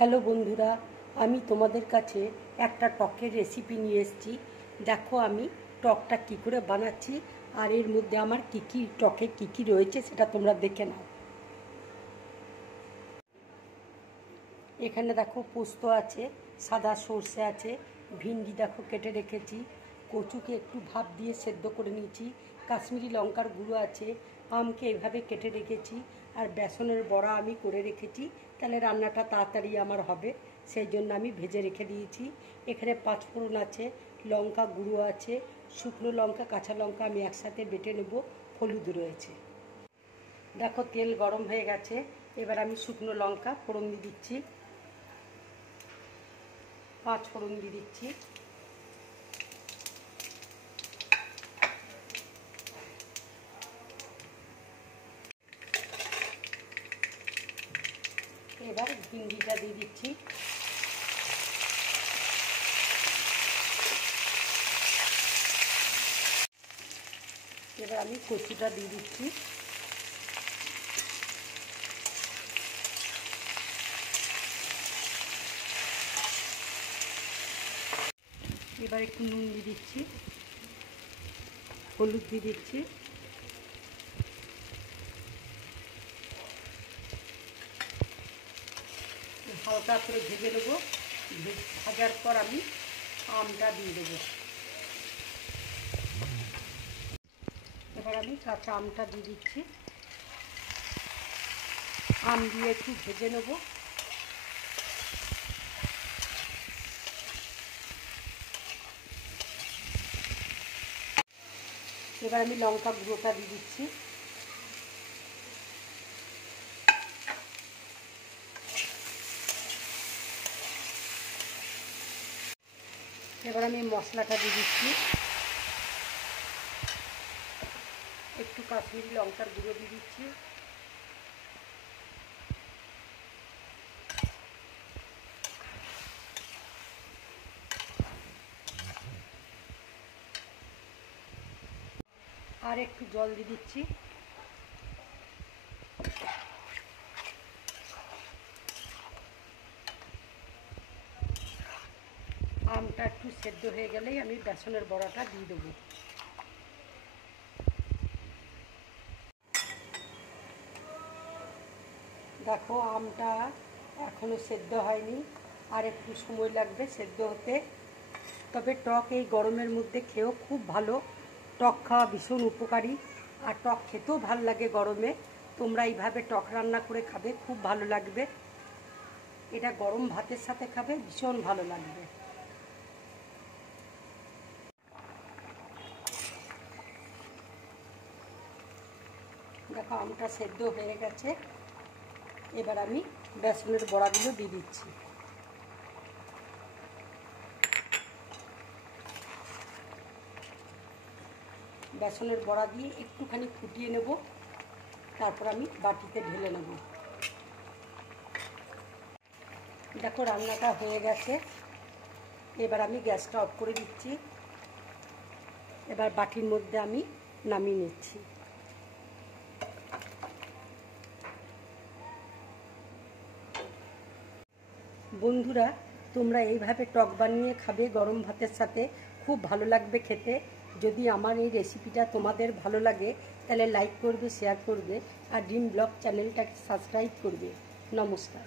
Hello বন্ধুরা, আমি তোমাদের কাছে একটা টকের রেসিপি নিয়ে এসেছি। দেখো আমি টকটা কী করে বানাচ্ছি আর এর মধ্যে আমার টকে কী কী রয়েছে সেটা তোমরা দেখে নাও। এখানে দেখো পোস্ত আছে, সাদা সর্ষে আছে, ভিন্ডি দেখো কেটে রেখেছি, কচুকে একটু ভাপ দিয়ে সেদ্ধ করে নিয়েছি, কাশ্মীরি লঙ্কার গুঁড়ো আছে, আমকে এভাবে কেটে রেখেছি, আর বেসনের বড়া আমি করে রেখেছি, তাহলে রান্নাটা তাড়াতাড়ি আমার হবে, সেই জন্য আমি ভেজে রেখে দিয়েছি। এখানে পাঁচফোড়ন আছে, লঙ্কা গুঁড়ো আছে, শুকনো লঙ্কা কাঁচা লঙ্কা আমি একসাথে বেটে নেব, হলুদ রয়েছে। দেখো তেল গরম হয়ে গেছে, এবার আমি শুকনো লঙ্কা ফোড়ন দিয়ে দিচ্ছি, পাঁচ ফোড়ন দিয়ে দিচ্ছি, এবার ভিন্ডিটা দিয়ে দিচ্ছি, এবার আমি কচুটা দিয়ে দিচ্ছি, এবার একটু নুন দিয়ে দিচ্ছি, হলুদ দিয়ে দিচ্ছি, হালকা করে ভেজে নেবো। ভাজার পর আমি আমটা দিয়ে দেবো। এবার আমি কাঁচা আমটা দিয়ে দিচ্ছি, আম দিয়ে একটু ভেজে নেবো। এবার আমি লঙ্কা গুঁড়োটা দিয়ে দিচ্ছি, এবার আমি মশলাটা দিয়ে দিচ্ছি, একটু কাশ্মীরি লঙ্কার গুঁড়ো দিয়ে দিচ্ছি, আর একটু জল দিয়ে দিচ্ছি, আমটা একটু সেদ্ধ হয়ে গেলেই আমি বেসনের বড়াটা দিয়ে দেবো। দেখো আমটা এখনো সেদ্ধ হয়নি, আর একটু সময় লাগবে সেদ্ধ হতে। তবে টক এই গরমের মধ্যে খেয়েও খুব ভালো, টক খাওয়া ভীষণ উপকারী, আর টক খেতেও ভালো লাগে গরমে। তোমরা এইভাবে টক রান্না করে খাবে, খুব ভালো লাগবে। এটা গরম ভাতের সাথে খাবে, ভীষণ ভালো লাগবে। দেখো আমটা সেদ্ধ হয়ে গেছে, এবার আমি বেসনের বড়াগুলো দিয়ে দিচ্ছি। বেসনের বড়া দিয়ে একটুখানি ফুটিয়ে নেব, তারপর আমি বাটিতে ঢেলে নেব। দেখো রান্নাটা হয়ে গেছে, এবার আমি গ্যাসটা অফ করে দিচ্ছি। এবার বাটির মধ্যে আমি নামিয়ে নিচ্ছি। বন্ধুরা, তোমরা এইভাবে টক বানিয়ে খাবে গরম ভাতের সাথে, খুব ভালো লাগবে খেতে। যদি আমার এই রেসিপিটা তোমাদের ভালো লাগে তাহলে লাইক করবে, শেয়ার করবে, আর ড্রিম ব্লগ চ্যানেলটাকে সাবস্ক্রাইব করবে। নমস্কার।